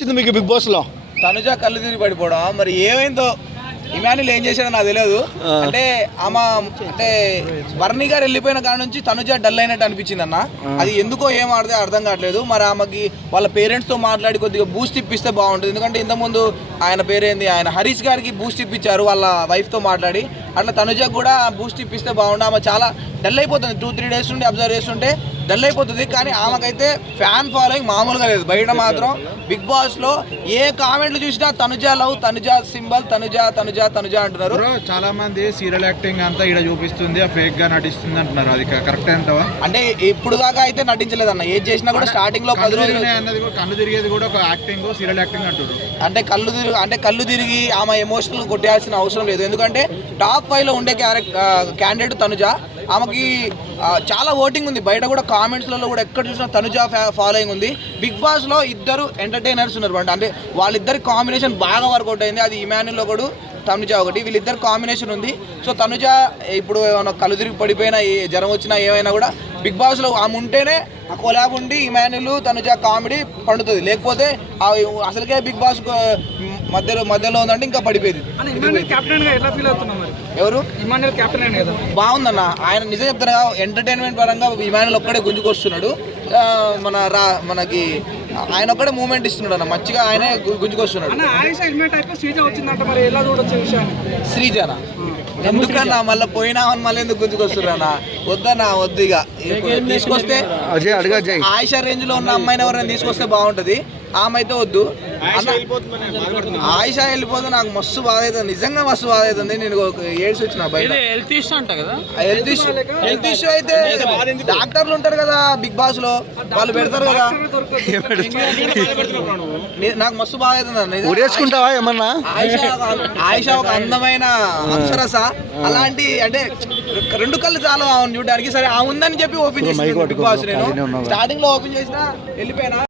వచ్చింది మీకు బిగ్ బాస్లో? తనుజ కళ్ళు తిరిగి పడిపోవడం. మరి ఏమైందో? ఇమానుల్ ఏం చేశాడో నాకు తెలియదు. అంటే ఆమె అంటే వర్ణి గారు వెళ్ళిపోయిన కాడ నుంచి తనుజ డల్ అయినట్టు అనిపించింది అన్న. అది ఎందుకో ఏం ఆడితే అర్థం కావట్లేదు. మరి ఆమెకి వాళ్ళ పేరెంట్స్తో మాట్లాడి కొద్దిగా బూస్ట్ ఇప్పిస్తే బాగుంటుంది. ఎందుకంటే ఇంతకుముందు ఆయన పేరేంది? ఆయన హరీష్ గారికి బూస్ట్ ఇప్పించారు వాళ్ళ వైఫ్తో మాట్లాడి. అట్లా తనుజకు కూడా బూస్ట్ ఇప్పిస్తే బాగుండు. ఆమె చాలా డల్ అయిపోతుంది. టూ త్రీ డేస్ నుండి అబ్జర్వ్ చేస్తుంటే డల్ అయిపోతుంది. కానీ ఆమెకైతే ఫ్యాన్ ఫాలోయింగ్ మామూలుగా లేదు. బయట మాత్రం బిగ్ బాస్లో ఏ కామెంట్లు చూసినా తనుజ లవ్ తనుజ సింబల్ తనుజ తనుజ తనుజ అంటున్నారు. చాలా మంది సీరియల్ యాక్టింగ్ అంతా ఇక్కడ చూపిస్తుంది ఫేక్గా నటిస్తుంది అంటున్నారు. అది కరెక్ట్ అంటావా? అంటే ఇప్పుడు దాకా అయితే నటించలేదన్న. ఏది చేసినా కూడా స్టార్టింగ్లో పది రోజులు తిరిగినాయి అన్నది కూడా కళ్ళు తిరిగేది కూడా ఒక యాక్టింగ్ సీరియల్ యాక్టింగ్ అంటారు అంటే కళ్ళు తిరిగి అంటే కళ్ళు తిరిగి ఆమె ఎమోషనల్ కొట్టేయాల్సిన అవసరం లేదు. ఎందుకంటే టాప్ ఫైవ్లో ఉండే క్యారెక్టర్ క్యాండిడేట్ తనుజ. ఆమెకి చాలా ఓటింగ్ ఉంది. బయట కూడా కామెంట్స్లలో కూడా ఎక్కడ చూసినా తనుజ ఫాలోయింగ్ ఉంది. బిగ్ బాస్లో ఇద్దరు ఎంటర్టైనర్స్ ఉన్నారు అంటే అంటే వాళ్ళిద్దరి కాంబినేషన్ బాగా వర్కౌట్ అయింది. అది ఇమాన్యుల్ ఒకడు తనుజ ఒకటి వీళ్ళిద్దరు కాంబినేషన్ ఉంది. సో తనుజ ఇప్పుడు ఏమైనా కళ్ళు తిరిగి పడిపోయినా ఏ జ్వరం వచ్చినా ఏమైనా కూడా బిగ్ బాస్లో ఆమె ఉంటేనే ఆ కొలాబ్ ఉండి ఇమాన్యుల్ తనుజ కామెడీ పండుతుంది. లేకపోతే అసలుకే బిగ్ బాస్ మధ్యలో మధ్యలో ఉందంటే ఇంకా పడిపోయింది. ఎవరు? ఇమాన్యుల్ కెప్టెన్ అయిన కదా. బాగుందన్న. ఆయన నిజం చెప్తాను కదా ఎంటర్టైన్మెంట్ పరంగా ఇమాన్యుల్ ఒక్కడే గుంజుకొస్తున్నాడు. మన రా మనకి ఆయన ఒక్కడే మూమెంట్ ఇస్తున్నాడు అన్న మంచిగా ఆయనే గుంజుకొస్తున్నాడు. శ్రీజన? ఎందుకన్నా మళ్ళీ పోయినామని మళ్ళీ ఎందుకు గుంజుకొస్తున్నారన్నా? వద్దన్నా వద్దు ఇక. తీసుకొస్తే ఆయిషా రేంజ్లో ఉన్న అమ్మాయిని ఎవరైనా తీసుకొస్తే బాగుంటది. ఆమె అయితే వద్దు. ఆయిషా వెళ్ళిపోతే నాకు మస్తు బాధ అవుతుంది. నిజంగా మస్తు బాధ అవుతుంది. నేను ఒక ఏడ్స్ వచ్చిన బయట. హెల్త్ ఇష్యూ అంట కదా? హెల్త్ ఇష్యూ హెల్త్ ఇష్యూ అయితే డాక్టర్లు ఉంటారు కదా బిగ్ బాస్లో. వాళ్ళు పెడతారు కదా. నాకు మస్తు బాధ అవుతుంది ఏమన్నా? ఆయిషా ఒక- ఆయిషా ఒక అందమైన అప్సరస. అలాంటి అంటే రెండు కళ్ళు చాలా చూడడానికి. సరే ఆ ఉందని చెప్పి ఓపెన్ చేసిన మైక్ బిగ్ బాస్ నేను? స్టార్టింగ్లో ఓపెన్ చేసిన వెళ్ళిపోయినా.